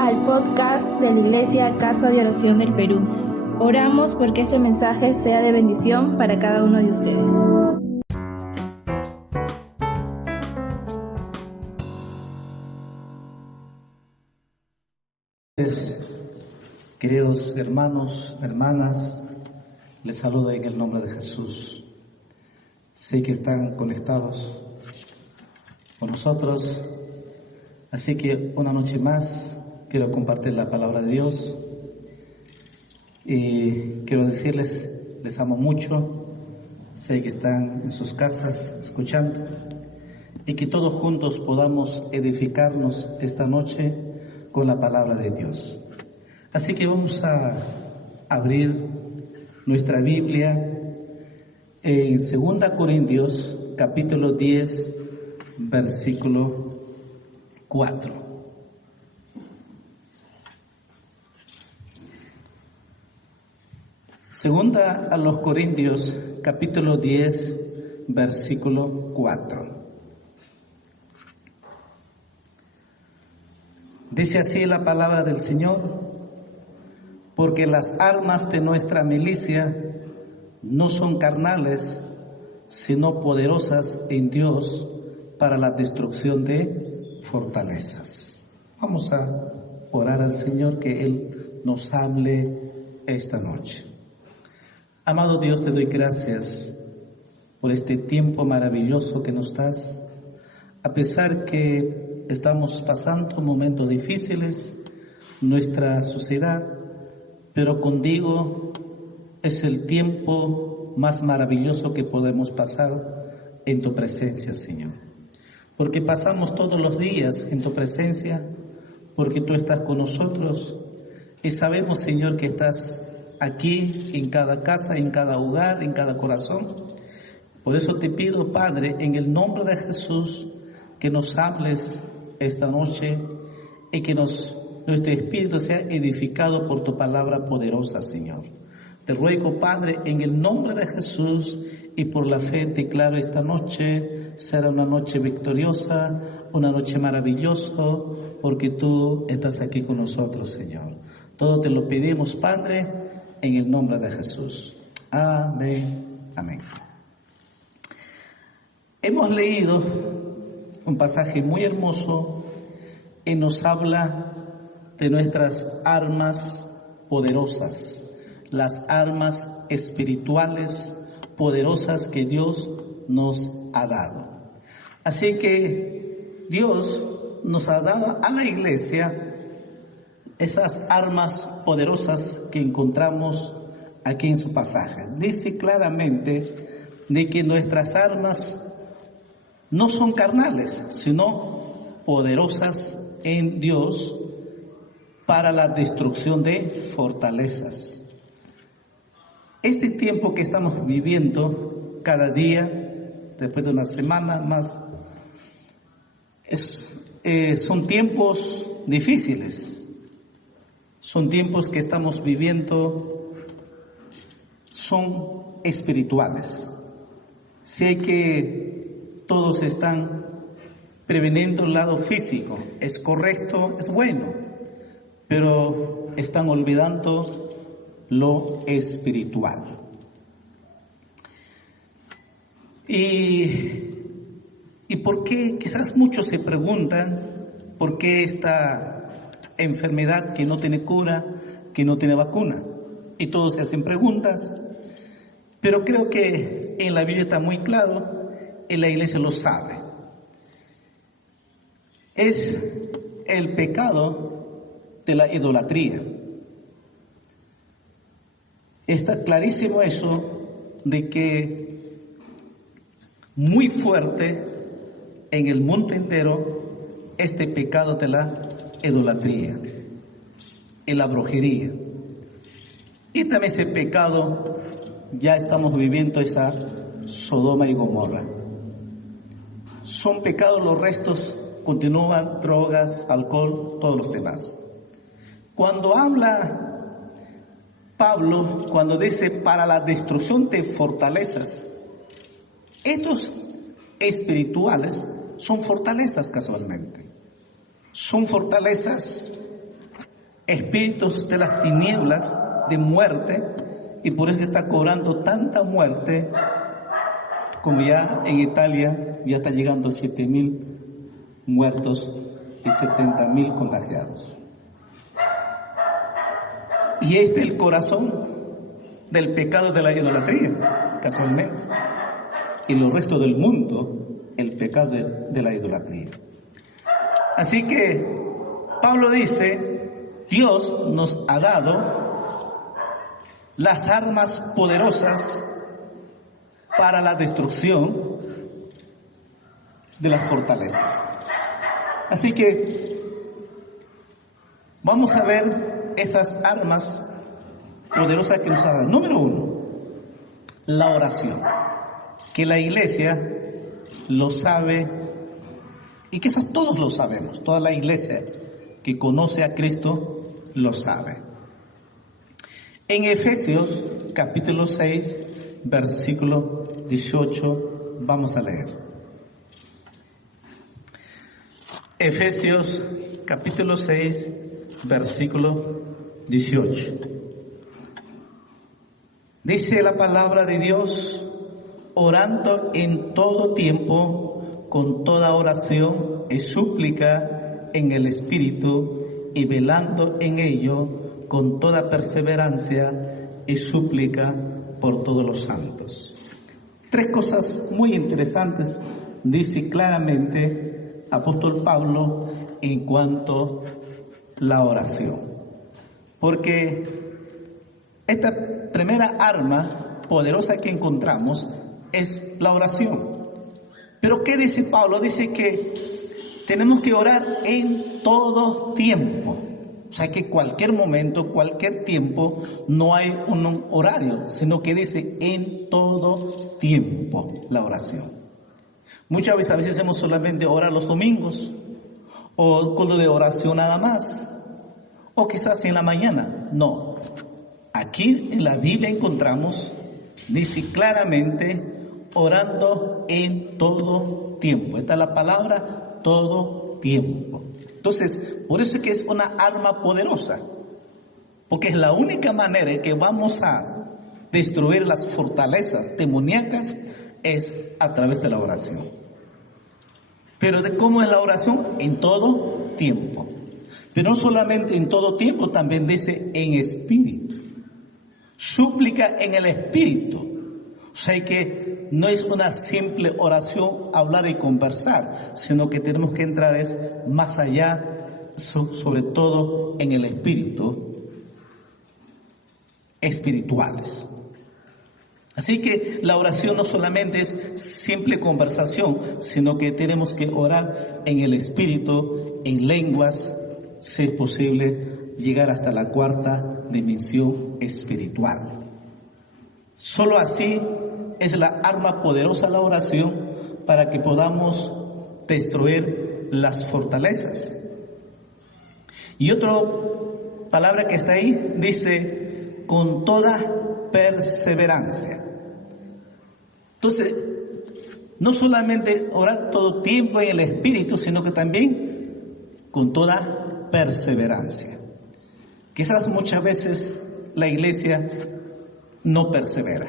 al podcast de la Iglesia Casa de Oración del Perú. Oramos porque este mensaje sea de bendición para cada uno de ustedes. Queridos hermanos, hermanas, les saludo en el nombre de Jesús. Sé que están conectados con nosotros, así que una noche más quiero compartir la palabra de Dios y quiero decirles, les amo mucho. Sé que están en sus casas escuchando y que todos juntos podamos edificarnos esta noche con la palabra de Dios. Así que vamos a abrir nuestra Biblia en 2 Corintios capítulo 10 versículo 4. Segunda a los Corintios capítulo 10 versículo 4. Dice así la palabra del Señor: porque las armas de nuestra milicia no son carnales, sino poderosas en Dios para la destrucción de fortalezas. Vamos a orar al Señor que Él nos hable esta noche. Amado Dios, te doy gracias por este tiempo maravilloso que nos das, a pesar que estamos pasando momentos difíciles en nuestra sociedad, pero contigo es el tiempo más maravilloso que podemos pasar en tu presencia, Señor. Porque pasamos todos los días en tu presencia, porque tú estás con nosotros y sabemos, Señor, que estás aquí en cada casa, en cada hogar, en cada corazón. Por eso te pido, Padre, en el nombre de Jesús, que nos hables esta noche y que nuestro espíritu sea edificado por tu palabra poderosa, Señor. Te ruego, Padre, en el nombre de Jesús y por la fe declaro esta noche será una noche victoriosa, una noche maravillosa, porque tú estás aquí con nosotros, Señor. Todo te lo pedimos, Padre, en el nombre de Jesús. Amén. Amén. Hemos leído un pasaje muy hermoso y nos habla de nuestras armas poderosas, las armas espirituales poderosas que Dios nos ha dado. Así que Dios nos ha dado a la iglesia esas armas poderosas que encontramos aquí en su pasaje. Dice claramente de que nuestras armas no son carnales, sino poderosas en Dios para la destrucción de fortalezas. Este tiempo que estamos viviendo cada día, después de una semana más, son tiempos difíciles. Son tiempos que estamos viviendo, son espirituales. Sé que todos están preveniendo el lado físico, es correcto, es bueno, pero están olvidando lo espiritual. ¿Y por qué? Quizás muchos se preguntan por qué esta enfermedad que no tiene cura, que no tiene vacuna. Y todos se hacen preguntas, pero creo que en la Biblia está muy claro, y la iglesia lo sabe. Es el pecado de la idolatría. Está clarísimo eso de que muy fuerte en el mundo entero este pecado de la idolatría, en la brujería. Y también ese pecado ya estamos viviendo esa Sodoma y Gomorra. Son pecados, los restos continúan, drogas, alcohol, todos los demás. Cuando habla Pablo, cuando dice para la destrucción de fortalezas, estos espirituales son fortalezas casualmente. Son fortalezas espíritus de las tinieblas de muerte, y por eso está cobrando tanta muerte, como ya en Italia ya está llegando a 7.000 muertos y 70.000 contagiados. Y este es el corazón del pecado de la idolatría, casualmente. Y lo resto del mundo, el pecado de la idolatría. Así que Pablo dice, Dios nos ha dado las armas poderosas para la destrucción de las fortalezas. Así que vamos a ver esas armas poderosas que nos ha dado. Número 1, la oración, que la iglesia lo sabe, y que eso todos lo sabemos, toda la iglesia que conoce a Cristo lo sabe. En Efesios capítulo 6, versículo 18, vamos a leer. Efesios capítulo 6, versículo 18. Dice la palabra de Dios: orando en todo tiempo, con toda oración y súplica en el Espíritu, y velando en ello con toda perseverancia y súplica por todos los santos. 3 cosas muy interesantes dice claramente apóstol Pablo en cuanto a la oración. Porque esta primera arma poderosa que encontramos es la oración. Pero ¿qué dice Pablo? Dice que tenemos que orar en todo tiempo. O sea que cualquier momento, cualquier tiempo, no hay un horario, sino que dice en todo tiempo la oración. Muchas veces a veces hacemos solamente orar los domingos, o con lo de oración nada más, o quizás en la mañana. No, aquí en la Biblia encontramos, dice claramente, orando en todo tiempo. Esta es la palabra, todo tiempo. Entonces, por eso es que es una arma poderosa, porque es la única manera en que vamos a destruir las fortalezas demoníacas es a través de la oración. Pero ¿de cómo es la oración? En todo tiempo. Pero no solamente en todo tiempo, también dice en espíritu. Súplica en el espíritu. O sea que no es una simple oración, hablar y conversar, sino que tenemos que entrar es más allá, sobre todo en el espíritu, espirituales. Así que la oración no solamente es simple conversación, sino que tenemos que orar en el espíritu, en lenguas, si es posible, llegar hasta la 4ª dimensión espiritual. Solo así es la arma poderosa la oración para que podamos destruir las fortalezas. Y otra palabra que está ahí dice con toda perseverancia. Entonces, no solamente orar todo tiempo en el espíritu, sino que también con toda perseverancia. Quizás muchas veces la iglesia no persevera.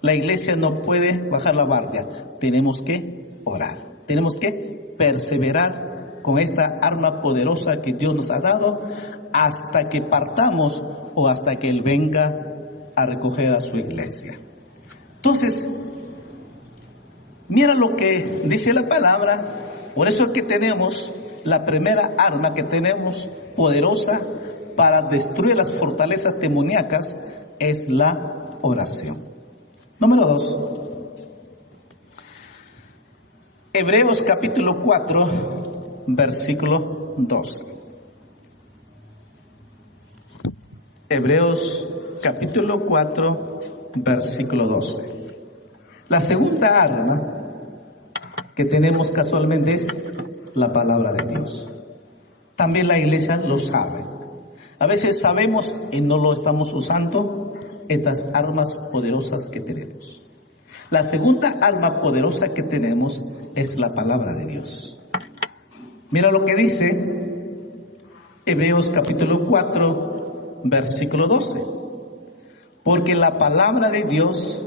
La iglesia no puede bajar la guardia. Tenemos que orar. Tenemos que perseverar con esta arma poderosa que Dios nos ha dado hasta que partamos o hasta que Él venga a recoger a su iglesia. Entonces, mira lo que dice la palabra. Por eso es que tenemos la primera arma que tenemos poderosa para destruir las fortalezas demoníacas es la oración. Número 2. Hebreos capítulo 4, versículo 12. Hebreos capítulo 4, versículo 12. La segunda arma que tenemos casualmente es la palabra de Dios. También la iglesia lo sabe. A veces sabemos y no lo estamos usando estas armas poderosas que tenemos. La segunda arma poderosa que tenemos es la palabra de Dios. Mira lo que dice Hebreos capítulo 4, versículo 12. Porque la palabra de Dios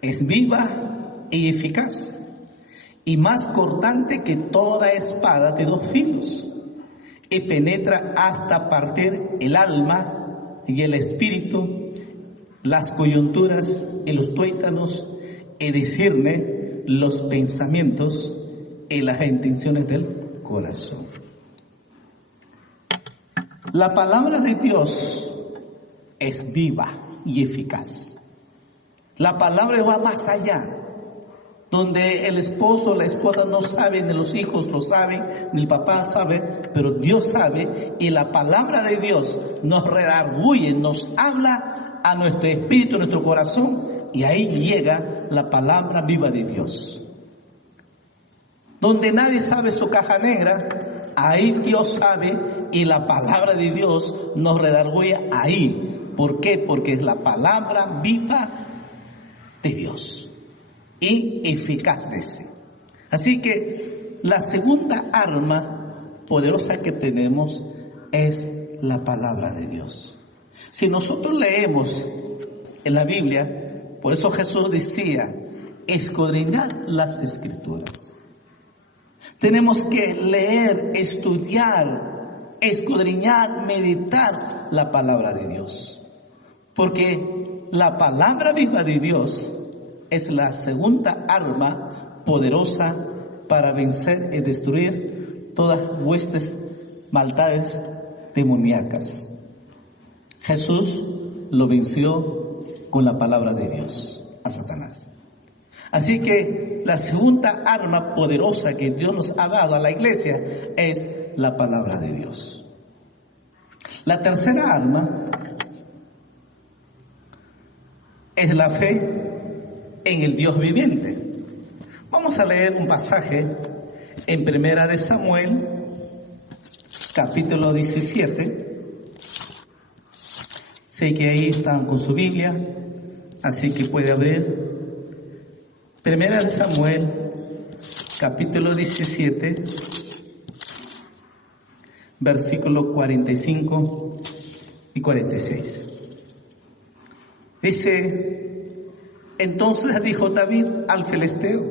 es viva y eficaz, y más cortante que toda espada de dos filos, y penetra hasta partir el alma y el espíritu, las coyunturas y los tuétanos, y discierne los pensamientos y las intenciones del corazón. La palabra de Dios es viva y eficaz. La palabra va más allá. Donde el esposo o la esposa no saben, ni los hijos lo saben, ni el papá sabe, pero Dios sabe, y la palabra de Dios nos redarguye, nos habla a nuestro espíritu, a nuestro corazón, y ahí llega la palabra viva de Dios. Donde nadie sabe su caja negra, ahí Dios sabe, y la palabra de Dios nos redarguye ahí. ¿Por qué? Porque es la palabra viva de Dios y eficaz de ese. Así que la segunda arma poderosa que tenemos es la palabra de Dios. Si nosotros leemos en la Biblia, por eso Jesús decía, escudriñar las Escrituras. Tenemos que leer, estudiar, escudriñar, meditar la palabra de Dios. Porque la palabra viva de Dios es la segunda arma poderosa para vencer y destruir todas vuestras maldades demoníacas. Jesús lo venció con la palabra de Dios a Satanás. Así que la segunda arma poderosa que Dios nos ha dado a la iglesia es la palabra de Dios. La tercera arma es la fe en el Dios viviente. Vamos a leer un pasaje en Primera de Samuel, capítulo 17. Sé que ahí están con su Biblia, así que puede abrir. Primera de Samuel, capítulo 17, versículos 45 y 46. Dice: entonces dijo David al filisteo: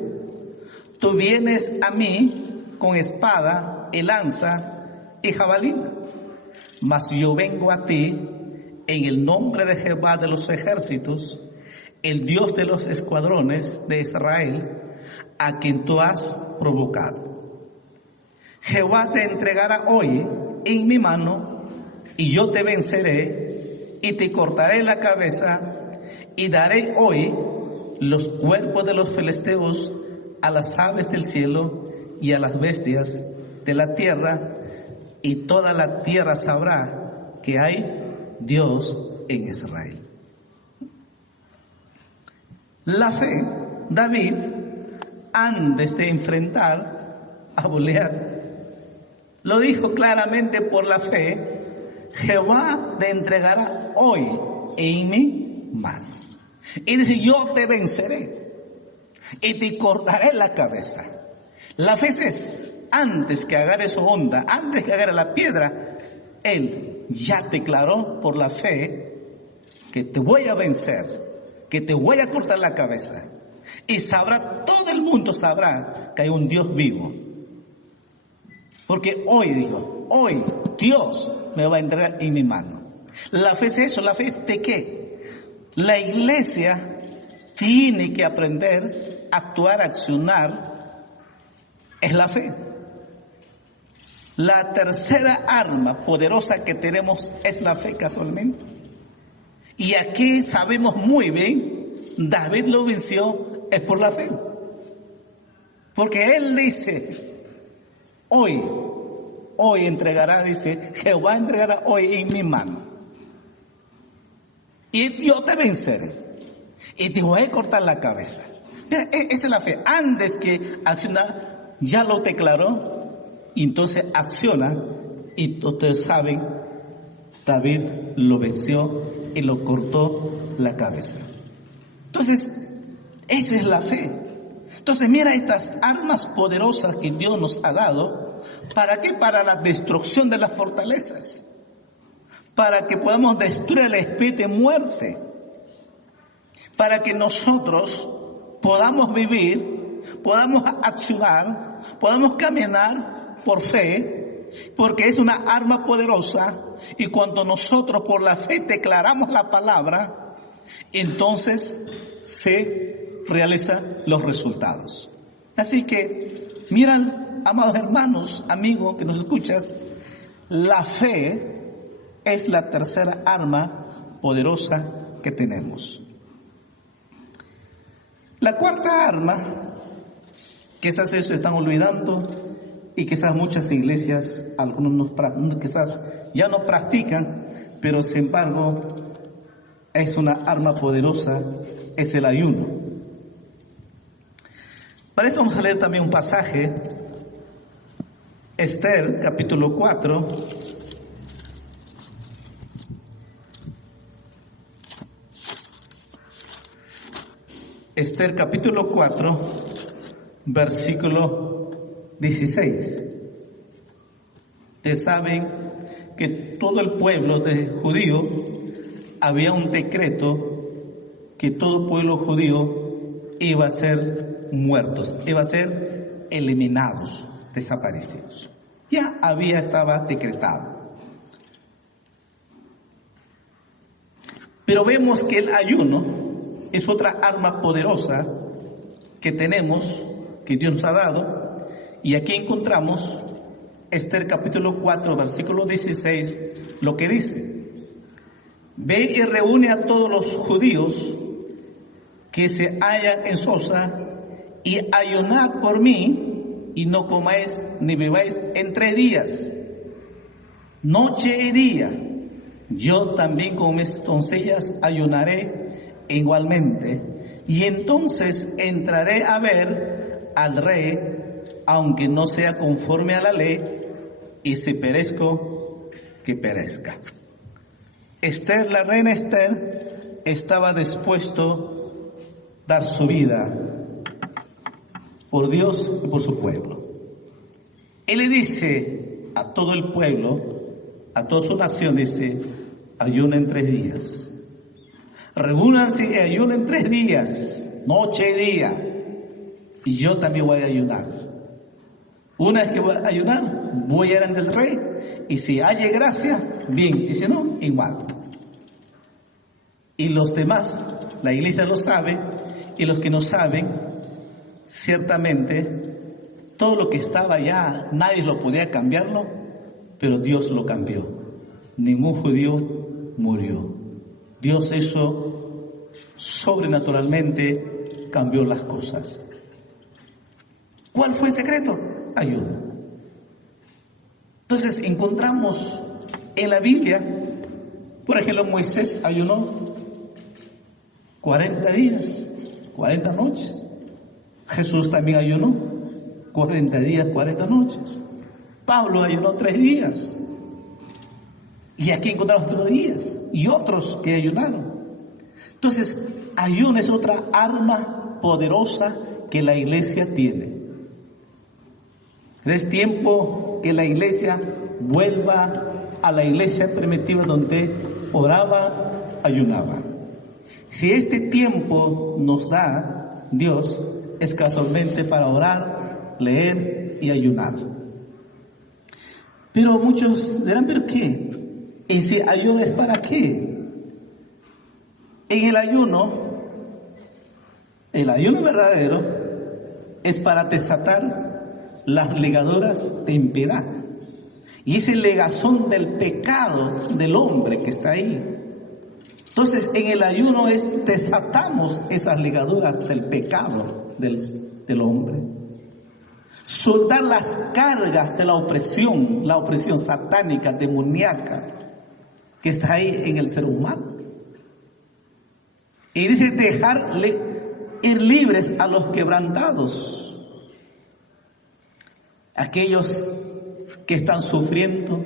tú vienes a mí con espada y lanza y jabalina, mas yo vengo a ti en el nombre de Jehová de los ejércitos, el Dios de los escuadrones de Israel, a quien tú has provocado. Jehová te entregará hoy en mi mano, y yo te venceré, y te cortaré la cabeza, y daré hoy los cuerpos de los filisteos a las aves del cielo y a las bestias de la tierra, y toda la tierra sabrá que hay Dios en Israel. La fe, David, antes de enfrentar a Goliat, lo dijo claramente: por la fe, Jehová te entregará hoy en mi mano. Y dice: yo te venceré y te cortaré la cabeza. La fe es, antes que agarre su onda, antes que agarre la piedra, Él ya declaró por la fe que te voy a vencer, que te voy a cortar la cabeza. Y sabrá, todo el mundo sabrá que hay un Dios vivo. Porque hoy, dijo, hoy Dios me va a entregar en mi mano. La fe es eso. La fe es de qué. La iglesia tiene que aprender a actuar, a accionar. Es la fe. La tercera arma poderosa que tenemos es la fe, casualmente. Y aquí sabemos muy bien, David lo venció es por la fe. Porque él dice, hoy entregará, dice, Jehová entregará hoy en mi mano. Y yo te venceré. Y te voy a cortar la cabeza. Mira, esa es la fe. Antes que accionar, ya lo declaró. Y entonces acciona. Y ustedes saben, David lo venció y lo cortó la cabeza. Entonces, esa es la fe. Entonces mira estas armas poderosas que Dios nos ha dado. ¿Para qué? Para la destrucción de las fortalezas. Para que podamos destruir el espíritu de muerte. Para que nosotros podamos vivir, podamos accionar, podamos caminar por fe, porque es una arma poderosa, y cuando nosotros por la fe declaramos la palabra, entonces se realizan los resultados. Así que, miran, amados hermanos, amigos que nos escuchas, la fe es la tercera arma poderosa que tenemos. La cuarta arma, quizás eso están olvidando y quizás muchas iglesias, algunos quizás ya no practican, pero sin embargo es una arma poderosa, es el ayuno. Para esto vamos a leer también un pasaje, Esther capítulo 4. Esther capítulo 4, versículo 16. Ustedes saben que todo el pueblo de judío, había un decreto que todo pueblo judío iba a ser muertos, iba a ser eliminados, desaparecidos. Ya estaba decretado. Pero vemos que el ayuno es otra arma poderosa que tenemos, que Dios nos ha dado. Y aquí encontramos Esther capítulo 4, versículo 16, lo que dice: ve y reúne a todos los judíos que se hallan en Sosa, y ayunad por mí, y no comáis ni bebáis en 3 días, noche y día. Yo también con mis doncellas ayunaré igualmente, y entonces entraré a ver al rey, aunque no sea conforme a la ley, y si perezco, que perezca. Esther, la reina Esther, estaba dispuesto a dar su vida por Dios y por su pueblo. Él le dice a todo el pueblo, a toda su nación, dice: ayunen 3 días. Reúnanse y ayunen 3 días, noche y día, y yo también voy a ayunar. Una vez que voy a ayunar, voy a ir ante el rey, y si haya gracia, bien, y si no, igual. Y los demás, la iglesia lo sabe, y los que no saben, ciertamente, todo lo que estaba ya, nadie lo podía cambiarlo, pero Dios lo cambió. Ningún judío murió. Dios eso sobrenaturalmente cambió las cosas. ¿Cuál fue el secreto? Ayuno. Entonces encontramos en la Biblia, por ejemplo, Moisés ayunó 40 días, 40 noches. Jesús también ayunó 40 días, 40 noches. Pablo ayunó 3 días. Y aquí encontramos 3 días y otros que ayunaron. Entonces, ayuno es otra arma poderosa que la iglesia tiene. Es tiempo que la iglesia vuelva a la iglesia primitiva donde oraba, ayunaba. Si este tiempo nos da Dios, es casualmente para orar, leer y ayunar. Pero muchos dirán: ¿pero qué? ¿Y si ayuno es para qué? En el ayuno verdadero es para desatar las ligaduras de impiedad. Y ese legazón del pecado del hombre que está ahí. Entonces, en el ayuno desatamos esas ligaduras del pecado del hombre. Soltar las cargas de la opresión satánica, demoníaca, que está ahí en el ser humano. Y dice: dejarle ir libres a los quebrantados, aquellos que están sufriendo,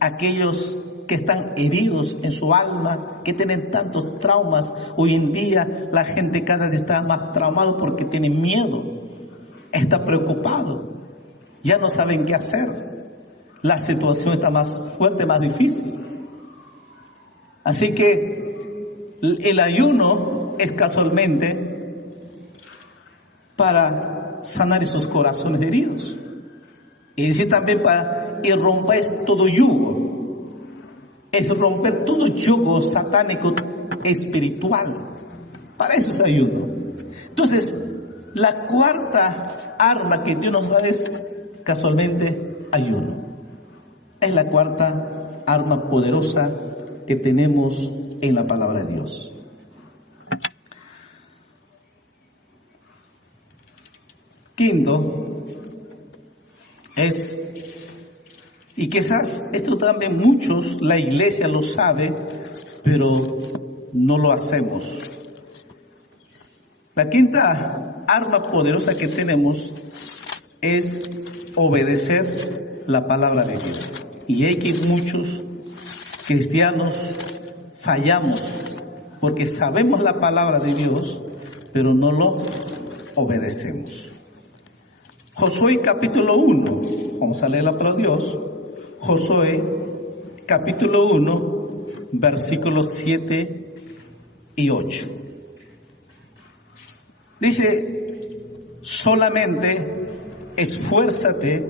aquellos que están heridos en su alma, que tienen tantos traumas. Hoy en día la gente cada vez está más traumado porque tiene miedo, está preocupado, ya no saben qué hacer. La situación está más fuerte, más difícil. Así que el ayuno es casualmente para sanar esos corazones heridos. Y dice también para y rompáis todo yugo. Es romper todo yugo satánico espiritual. Para eso es ayuno. Entonces, la cuarta arma que Dios nos da es casualmente ayuno. Es la cuarta arma poderosa que tenemos en la palabra de Dios. Quinto es, y quizás esto también muchos, la iglesia lo sabe, pero no lo hacemos. La quinta arma poderosa que tenemos es obedecer la palabra de Dios. Y hay que muchos cristianos fallamos porque sabemos la palabra de Dios, pero no lo obedecemos. Josué capítulo 1, vamos a leer la palabra de Dios. Josué capítulo 1, versículos 7 y 8. Dice, solamente esfuérzate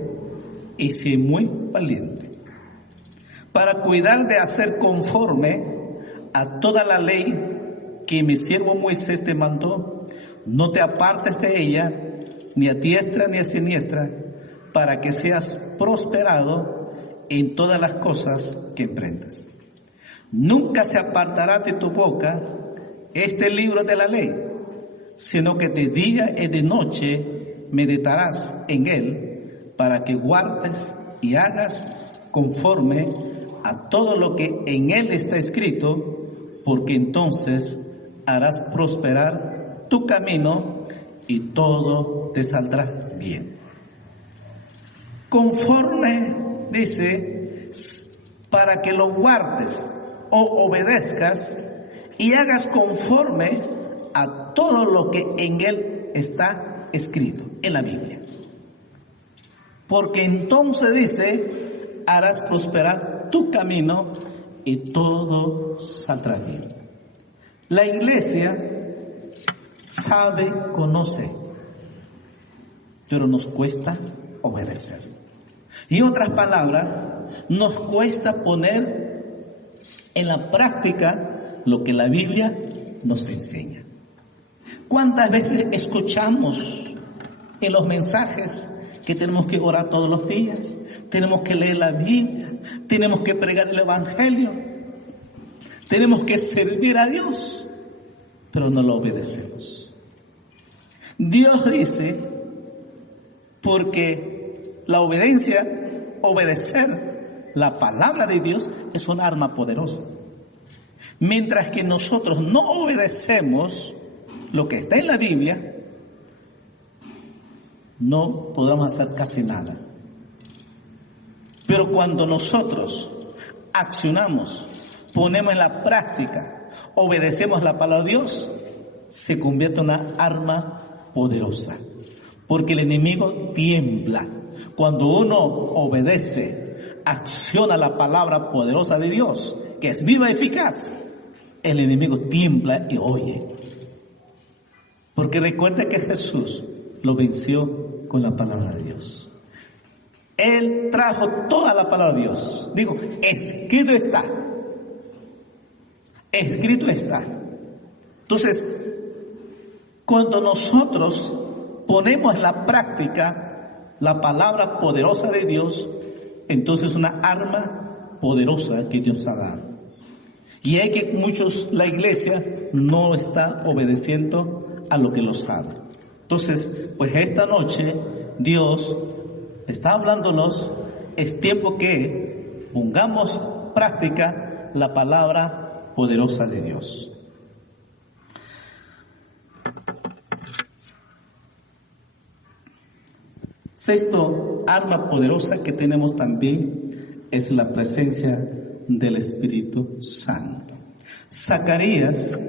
y sé muy valiente para cuidar de hacer conforme a toda la ley que mi siervo Moisés te mandó. No te apartes de ella, ni a diestra ni a siniestra, para que seas prosperado en todas las cosas que emprendas. Nunca se apartará de tu boca este libro de la ley, sino que de día y de noche meditarás en él, para que guardes y hagas conforme a todo lo que en él está escrito, porque entonces harás prosperar tu camino y todo te saldrá bien. Conforme, dice, para que lo guardes o obedezcas y hagas conforme a todo lo que en él está escrito, en la Biblia. Porque entonces dice, harás prosperar tu camino y todo saldrá bien. La iglesia sabe, conoce, pero nos cuesta obedecer. Y en otras palabras, nos cuesta poner en la práctica lo que la Biblia nos enseña. ¿Cuántas veces escuchamos en los mensajes que tenemos que orar todos los días, tenemos que leer la Biblia, tenemos que pregar el Evangelio, tenemos que servir a Dios, pero no lo obedecemos? Dios dice, porque la obediencia, obedecer la palabra de Dios es un arma poderosa. Mientras que nosotros no obedecemos lo que está en la Biblia, no podremos hacer casi nada. Pero cuando nosotros accionamos, ponemos en la práctica, obedecemos la palabra de Dios, se convierte en una arma poderosa. Porque el enemigo tiembla. Cuando uno obedece, acciona la palabra poderosa de Dios, que es viva y eficaz, el enemigo tiembla y oye. Porque recuerda que Jesús lo venció con la palabra de Dios. Él trajo toda la palabra de Dios. Digo, escrito está. Escrito está. Entonces, cuando nosotros ponemos en la práctica la palabra poderosa de Dios, entonces es una arma poderosa que Dios ha dado. Y hay que la iglesia no está obedeciendo a lo que lo sabe. Entonces, pues esta noche Dios está hablándonos, es tiempo que pongamos práctica la palabra poderosa de Dios. Sexto arma poderosa que tenemos también es la presencia del Espíritu Santo. Zacarías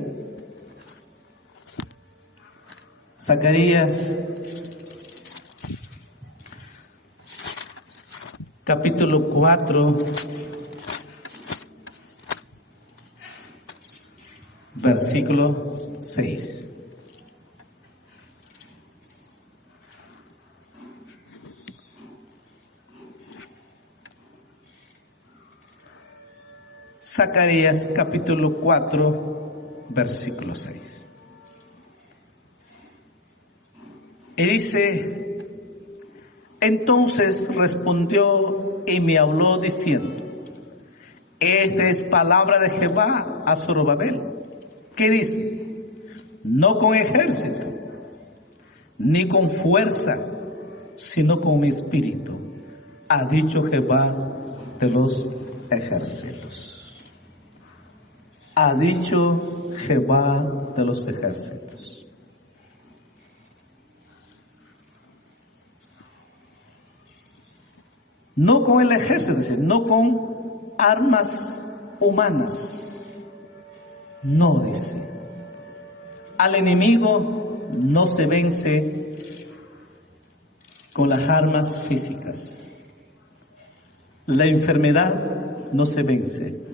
capítulo 4, versículo 6. Zacarías capítulo 4, versículo 6. Y dice: entonces respondió y me habló diciendo: esta es palabra de Jehová a Zorobabel, que dice: no con ejército, ni con fuerza, sino con mi espíritu, ha dicho Jehová de los ejércitos. Ha dicho Jehová de los ejércitos. No con el ejército, dice, no con armas humanas. No, dice. Al enemigo no se vence con las armas físicas. La enfermedad no se vence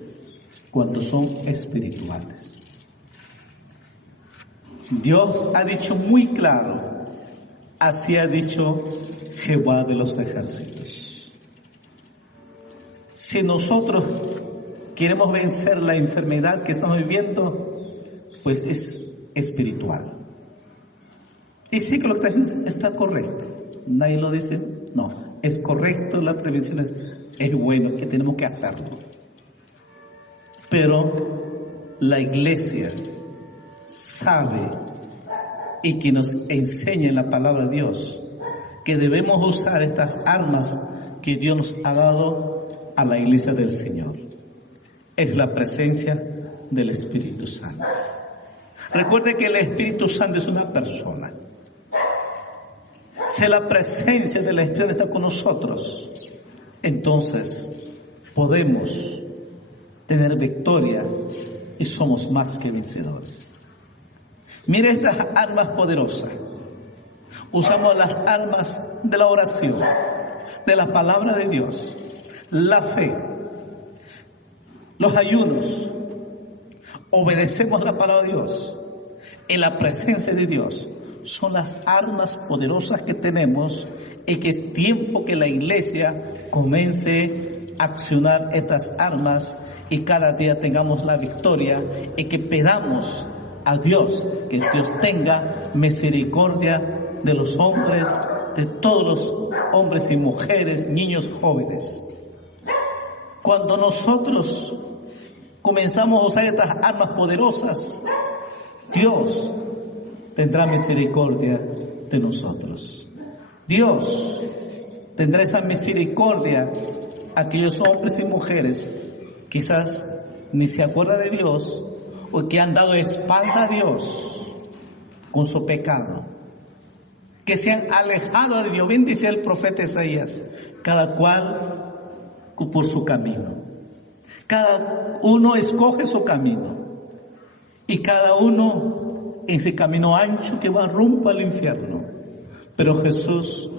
cuando son espirituales. Dios ha dicho muy claro, así ha dicho Jehová de los ejércitos. Si nosotros queremos vencer la enfermedad que estamos viviendo, pues es espiritual. Y sí que lo que está diciendo está correcto. Nadie lo dice, no, es correcto, la prevención es bueno, que tenemos que hacerlo. Pero la iglesia sabe y que nos enseña en la palabra de Dios que debemos usar estas armas que Dios nos ha dado a la iglesia del Señor. Es la presencia del Espíritu Santo. Recuerde que el Espíritu Santo es una persona. Si la presencia del Espíritu está con nosotros, entonces podemos tener victoria y somos más que vencedores. Mire estas armas poderosas. Usamos las armas de la oración, de la palabra de Dios, la fe, los ayunos. Obedecemos la palabra de Dios en la presencia de Dios. Son las armas poderosas que tenemos y que es tiempo que la iglesia comience a accionar estas armas y cada día tengamos la victoria y que pedamos a Dios que Dios tenga misericordia de los hombres, de todos los hombres y mujeres, niños, jóvenes. Cuando nosotros comenzamos a usar estas armas poderosas, Dios tendrá misericordia de nosotros. Dios tendrá esa misericordia a aquellos hombres y mujeres quizás ni se acuerdan de Dios o que han dado espalda a Dios con su pecado, que se han alejado de Dios. Bien dice el profeta Isaías, cada cual por su camino. Cada uno escoge su camino y cada uno en ese camino ancho que va rumbo al infierno. Pero Jesús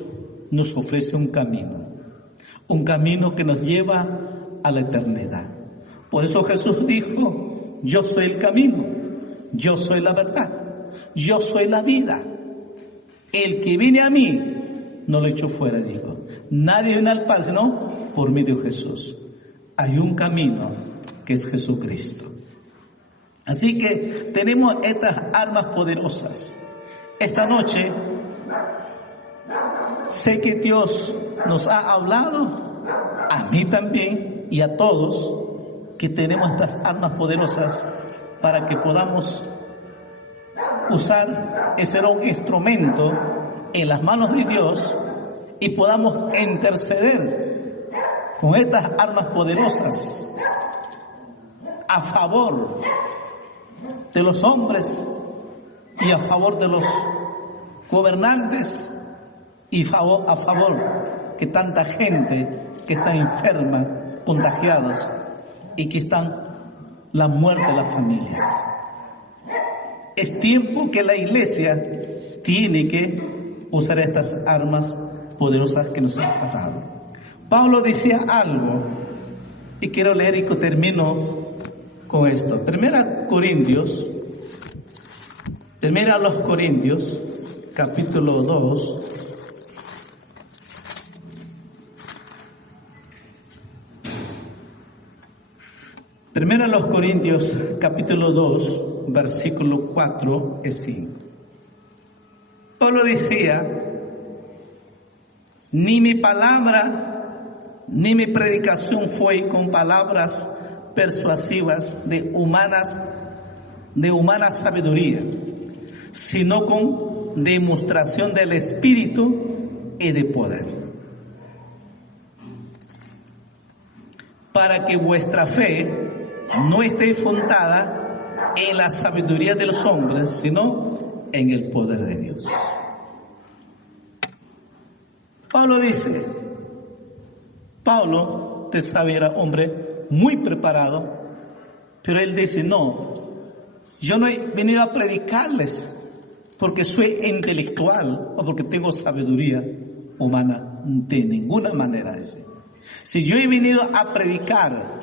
nos ofrece un camino que nos lleva a la eternidad. Por eso Jesús dijo: yo soy el camino, yo soy la verdad, yo soy la vida. El que viene a mí no lo echo fuera, dijo. Nadie viene al Padre sino por medio de Jesús. Hay un camino que es Jesucristo. Así que tenemos estas armas poderosas. Esta noche sé que Dios nos ha hablado, a mí también y a todos, que tenemos estas armas poderosas para que podamos usar ese un instrumento en las manos de Dios y podamos interceder con estas armas poderosas a favor de los hombres y a favor de los gobernantes y a favor que tanta gente que está enferma, contagiados, y que están la muerte de las familias. Es tiempo que la iglesia tiene que usar estas armas poderosas que nos ha dado. Pablo decía algo, y quiero leer y termino con esto. Primera a los Corintios, capítulo 2. Primera a los Corintios, capítulo 2, versículo 4 y 5. Pablo decía: ni mi palabra ni mi predicación fue con palabras persuasivas de humana sabiduría, sino con demostración del Espíritu y de poder, para que vuestra fe no esté fundada en la sabiduría de los hombres, sino en el poder de Dios. Pablo, te sabe, era hombre muy preparado, pero él dice: no, yo no he venido a predicarles porque soy intelectual o porque tengo sabiduría humana, de ninguna manera. Dice: si yo he venido a predicar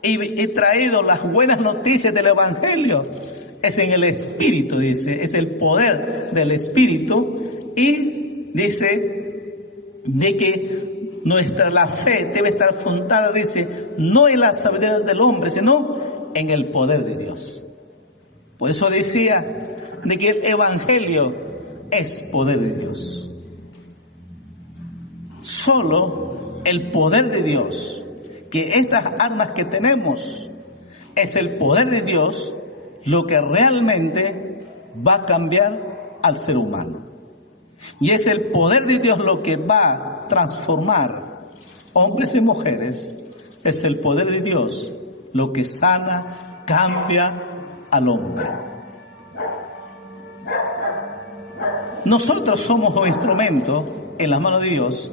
y he traído las buenas noticias del Evangelio, es en el Espíritu, dice, es el poder del Espíritu, y dice de que la fe debe estar fundada, dice, no en la sabiduría del hombre, sino en el poder de Dios. Por eso decía de que el Evangelio es poder de Dios. Solo el poder de Dios, que estas armas que tenemos, es el poder de Dios lo que realmente va a cambiar al ser humano. Y es el poder de Dios lo que va a transformar hombres y mujeres. Es el poder de Dios lo que sana, cambia al hombre. Nosotros somos un instrumento en las manos de Dios.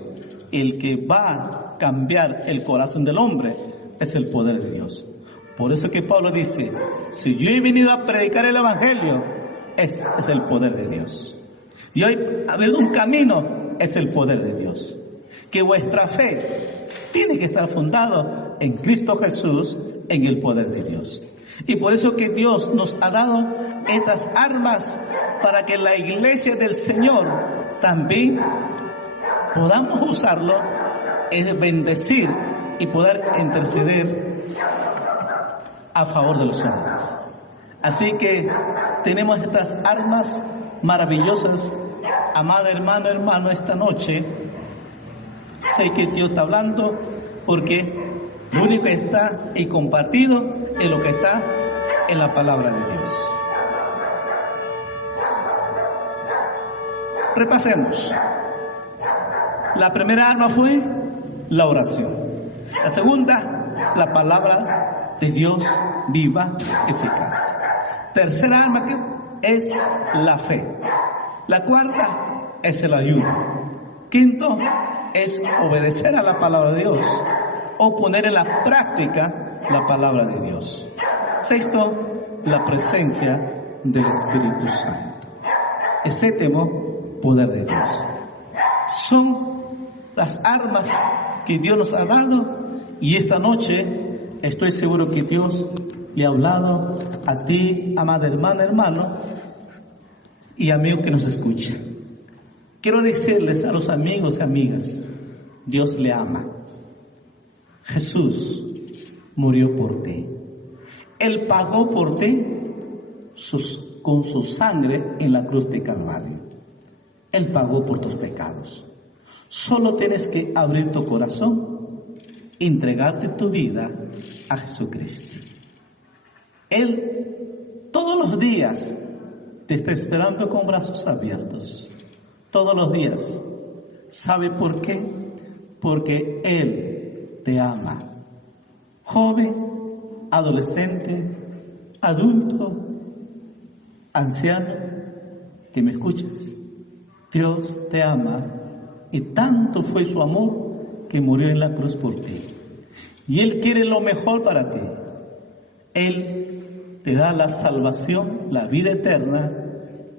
El que va a cambiar el corazón del hombre es el poder de Dios. Por eso que Pablo dice: si yo he venido a predicar el Evangelio, es el poder de Dios. Y hoy ha habido un camino, es el poder de Dios. Que vuestra fe tiene que estar fundada en Cristo Jesús, en el poder de Dios. Y por eso que Dios nos ha dado estas armas para que la iglesia del Señor también podamos usarlo, es bendecir y poder interceder a favor de los hombres. Así que tenemos estas armas maravillosas. Amada hermano, esta noche sé que Dios está hablando, porque lo único que está y compartido es lo que está en la palabra de Dios. Repasemos. La primera arma fue la oración. La segunda, la palabra de Dios viva, eficaz. Tercera arma que es la fe. La cuarta es el ayuno. Quinto es obedecer a la palabra de Dios o poner en la práctica la palabra de Dios. Sexto, la presencia del Espíritu Santo. Y séptimo, poder de Dios. Son las armas que Dios nos ha dado, y esta noche estoy seguro que Dios le ha hablado a ti, amada hermana, hermano y amigo que nos escucha. Quiero decirles a los amigos y amigas: Dios le ama. Jesús murió por ti. Él pagó por ti con su sangre en la cruz de Calvario. Él pagó por tus pecados. Solo tienes que abrir tu corazón, entregarte tu vida a Jesucristo. Él todos los días te está esperando con brazos abiertos. Todos los días. ¿Sabe por qué? Porque Él te ama. Joven, adolescente, adulto, anciano, que me escuchas. Dios te ama, y tanto fue su amor que murió en la cruz por ti. Y Él quiere lo mejor para ti. Él te da la salvación, la vida eterna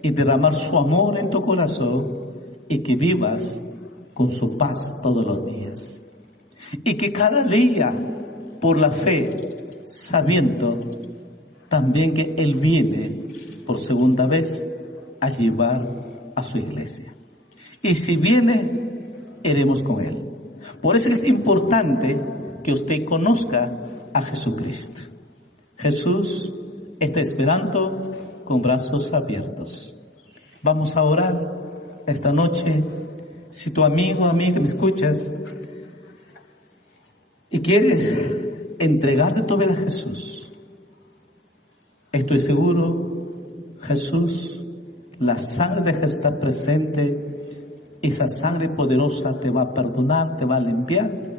y derramar su amor en tu corazón y que vivas con su paz todos los días. Y que cada día, por la fe, sabiendo también que Él viene por segunda vez a llevar a su iglesia. Y si viene, iremos con Él. Por eso es importante que usted conozca a Jesucristo. Jesús está esperando con brazos abiertos. Vamos a orar esta noche. Si tu amigo o amiga me escuchas y quieres entregarte tu vida a Jesús, estoy seguro, Jesús, la sangre de Jesús está presente. Esa sangre poderosa te va a perdonar, te va a limpiar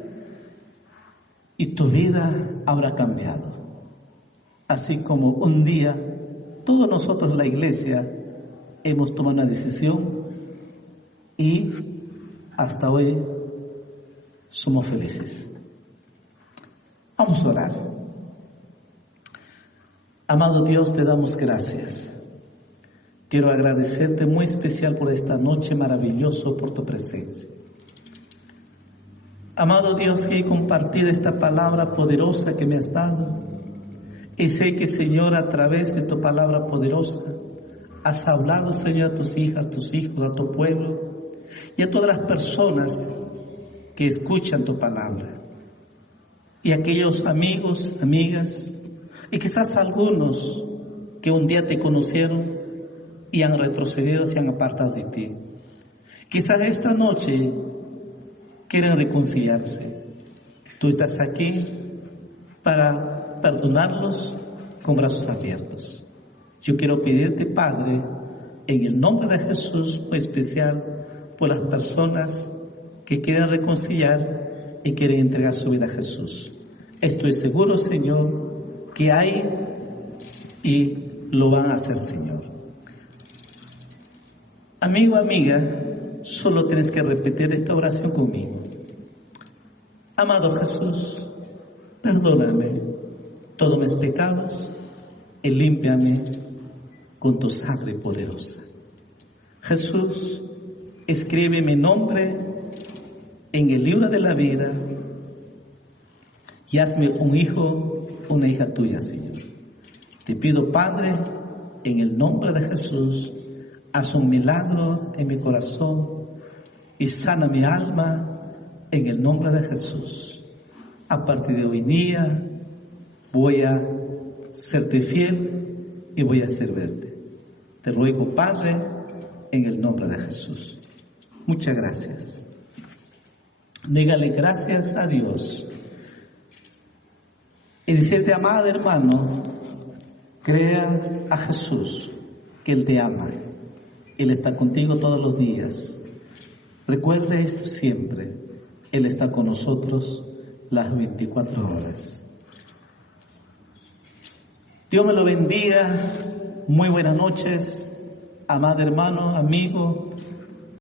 y tu vida habrá cambiado. Así como un día todos nosotros, la iglesia, hemos tomado una decisión y hasta hoy somos felices. Vamos a orar. Amado Dios, te damos gracias. Quiero agradecerte muy especial por esta noche maravillosa, por tu presencia. Amado Dios, que he compartido esta palabra poderosa que me has dado. Y sé que, Señor, a través de tu palabra poderosa, has hablado, Señor, a tus hijas, tus hijos, a tu pueblo y a todas las personas que escuchan tu palabra. Y aquellos amigos, amigas, y quizás algunos que un día te conocieron y han retrocedido, se han apartado de ti. Quizás esta noche quieren reconciliarse. Tú estás aquí para perdonarlos con brazos abiertos. Yo quiero pedirte, Padre, en el nombre de Jesús, muy especial, por las personas que quieren reconciliar y quieren entregar su vida a Jesús. Estoy seguro, Señor, que hay y lo van a hacer, Señor. Amigo, amiga, solo tienes que repetir esta oración conmigo. Amado Jesús, perdóname todos mis pecados y límpiame con tu sangre poderosa. Jesús, escribe mi nombre en el libro de la vida y hazme un hijo, una hija tuya, Señor. Te pido, Padre, en el nombre de Jesús, haz un milagro en mi corazón y sana mi alma en el nombre de Jesús. A partir de hoy día voy a serte fiel y voy a servirte. Te ruego, Padre, en el nombre de Jesús. Muchas gracias. Dígale gracias a Dios. Y decirte, amado hermano, crea a Jesús, que Él te ama. Él está contigo todos los días. Recuerde esto siempre. Él está con nosotros las 24 horas. Dios me lo bendiga. Muy buenas noches, amado hermano, amigo.